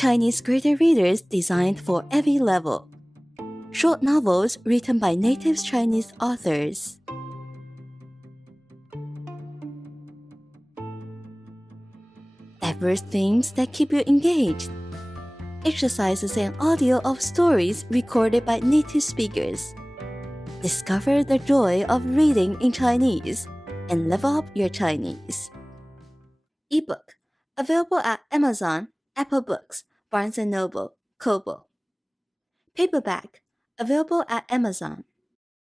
Chinese creator readers designed for every level. Short novels written by native Chinese authors. Diverse themes that keep you engaged. Exercises and audio of stories recorded by native speakers. Discover the joy of reading in Chinese and level up your Chinese. Ebook, available at Amazon, Apple Books, Barnes & Noble, Kobo. Paperback, available at Amazon.